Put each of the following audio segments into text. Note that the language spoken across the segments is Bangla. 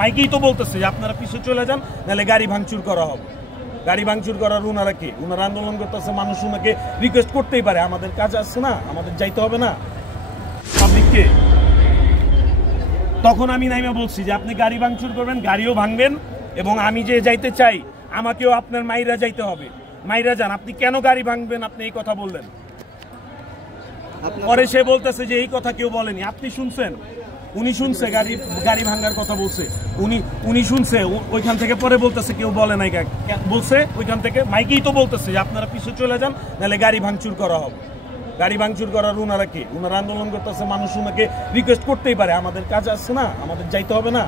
মাইকেই তো বলতেছে যে আপনারা পিছু চলে যান, নাহলে গাড়ি ভাঙচুর করা হবে। গাড়ি ভাঙচুর করার ওনারা কি? ওনারা আন্দোলন করতেছে, মানুষ ওনাকে রিকোয়েস্ট করতেই পারে, আমাদের কাজ আছে না, আমাদের যাইতে হবে না পাবলিককে। তখন আমি নাইমা বলছি যে আপনি গাড়ি ভাঙচুর করবেন, গাড়িও ভাঙবেন, এবং আমি যে যাইতে চাই আমাকেও আপনার মাইরা যাইতে হবে। মাইরা যান, আপনি কেন গাড়ি ভাঙবেন? আপনি এই কথা বললেন। পরে সে বলতেছে যে এই কথা কেউ বলেনি, আপনি শুনছেন? উনি শুনছে গাড়ি ভাঙার কথা বলছে, উনি শুনছে ওইখান থেকে। পরে বলতেছে কেউ বলে নাই, বলছে ওইখান থেকে মাইকেই তো বলতেছে যে আপনারা পিছু চলে যান, নাহলে গাড়ি ভাঙচুর করা হবে। গাড়ি ভাঙচুর করার ওনারা কি? ওনারা আন্দোলন করতেছে, মানুষ ওনাকে রিকোয়েস্ট করতেই পারে, আমাদের কাজ আছে না, আমাদের যাইতে হবে না।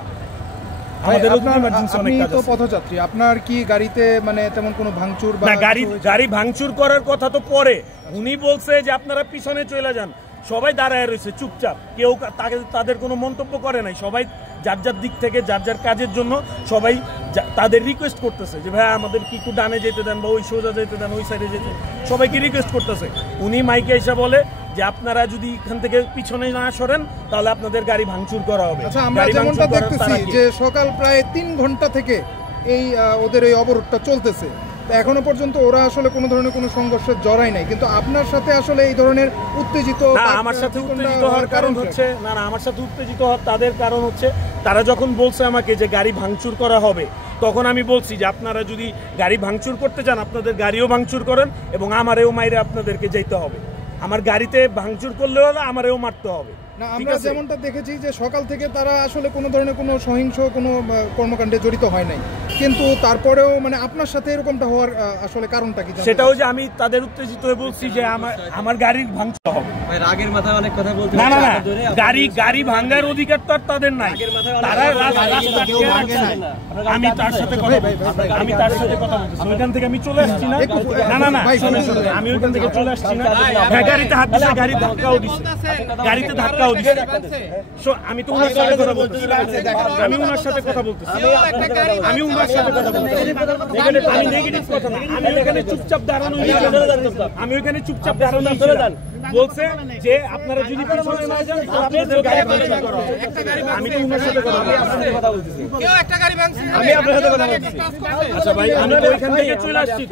পথযাত্রী, আপনার কি গাড়িতে মানে তেমন কোনো ভাঙচুর? গাড়ি ভাঙচুর করার কথা তো পরে। উনি বলছে যে আপনারা পিছনে চলে যান। সবাই দাঁড়ায় রয়েছে চুপচাপ, কেউ তাদের কোনো মন্তব্য করে নাই। সবাই যার যার দিক থেকে যার যার কাজের জন্য সবাই তাদের রিকোয়েস্ট করতেছে যে ভাই আমাদের কি একটু ডানে যেতে দেন, বা ওই সোজা যেতে দেন, ওই সাইডে যেতে দেন, সবাইকে রিকোয়েস্ট করতেছে। উনি মাইকে এসে বলে যে আপনারা যদি এখান থেকে পিছনে না সরেন তাহলে আপনাদের গাড়ি ভাঙচুর করা হবে। আচ্ছা, আমরা যেমনটা দেখতেছি যে সকাল প্রায় 3 ঘন্টা থেকে এই ওদের এই অবরোধটা চলতেছে, এখনো পর্যন্ত ওরা আসলে কোনো ধরনের কোনো সংঘর্ষে জড়ায় নাই, কিন্তু আপনার সাথে আসলে এই ধরনের উত্তেজিত আমার সাথে উত্তেজিত হওয়ার কারণ হচ্ছে আমার সাথে উত্তেজিত হওয়ার তাদের কারণ হচ্ছে তারা যখন বলছে আমাকে যে গাড়ি ভাঙচুর করা হবে, তখন আমি বলছি যে আপনারা যদি গাড়ি ভাঙচুর করতে চান আপনাদের গাড়িও ভাঙচুর করেন, এবং আমারেও মাইরে আপনাদেরকে যেতে হবে। আমার গাড়িতে ভাঙচুর করলে হলে আমারেও মারতে হবে। না, আমরা যেমনটা দেখেছি যে সকাল থেকে তারা আসলে কোনো ধরনের কোনো সহিংস কোনো কর্মকাণ্ডে জড়িত হয় নাই, কিন্তু তারপরেও মানে আপনার সাথে এরকমটা হওয়ার আসলে কারণটা কি? সেটাও যে আমি তাদের উত্তেজিত হয়ে বলছি যে আমার গাড়ির ভাঙচুর হবে। রাগের মাথায় অনেক কথা বলতে না, গাড়ি ভাঙার অধিকার তো আর তাদের নাই। তারা আমি তার সাথে কথা বলছি, ওইখান থেকে আমি চলে আসছি না। আমি ওইখান থেকে চলে আসছি না। গাড়িতে হাত দিচ্ছে, গাড়ি ধাক্কাও দিচ্ছে, গাড়িতে ধাক্কাও দিচ্ছে। আমি তো ওনার সাথে কথা বলতেছি, আমি ওনার সাথে কথা বলতেছি, আমি ওনার সাথে কথা বলতেছি। আমি নেগেটিভ কথা না, আমি ওইখানে চুপচাপ দাঁড়ানো, আমি ওইখানে চুপচাপ দাঁড়ানো বলছে যে আপনারা যদি পিছনে না যান আপনাদের গাড়ি ভাঙচুর করা হবে। আমি তো ওনার সাথে কথা বলতেছি, আমি আপনার সাথে কথা বলতেছি। আচ্ছা ভাই, আমি তো ওইখান থেকে চলে আসছি।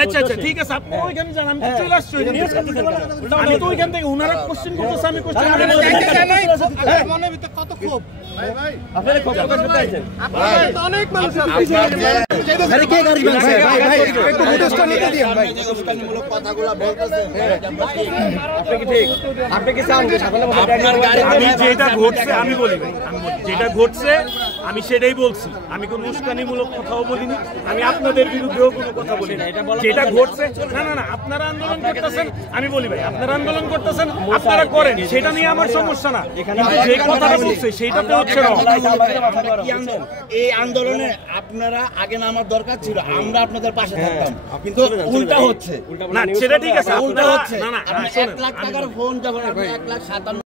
আচ্ছা ঠিক আছে, আপনি ওইখানে যান, আমি তো চলে আসছি ওইখানে। আমি তো ওইখান থেকে ওনারা কোশ্চেন করতেছে, আমি কোশ্চেন মনের ভিতরে কত ক্ষোভ আপনারা ক্ষোভ প্রকাশ করতে আছেন। অনেক মানুষ আছে। আরে কে গাড়ি ভাঙছে? ভাই একটু বুঝটা নিতে দিন ভাই। উস্কানিমূলক কথাগুলো বলতেছেন, আপনি কি ঠিক? আপনি কি চান যে সাধারণ আপনার গাড়ি? আমি যেটা ঘটছে আমি বলি ভাই, যেটা ঘটছে আমি সেটাই বলছি। আমি কোনো উস্কানিমূলক কথাও বলিনি, আমি আপনাদের বিরুদ্ধেও কোনো কথা বলি না। যেটা ঘটছে না, আপনারা আন্দোলন করতেছেন, আমি বলি ভাই আপনারা আন্দোলন করতেছেন, আপনারা করেন, সেটা নিয়ে আমার সমস্যা না। কিন্তু যে কথাটা বলছে সেইটাতে হচ্ছে না। এই আন্দোলনে আপনারা আগে নামার দরকার ছিল, আমরা আপনাদের পাশে থাকতাম, কিন্তু উল্টা হচ্ছে না, সেটা ঠিক আছে, উল্টা হচ্ছে। না, আপনি 1 লাখ টাকার ফোন যখন 1,57,000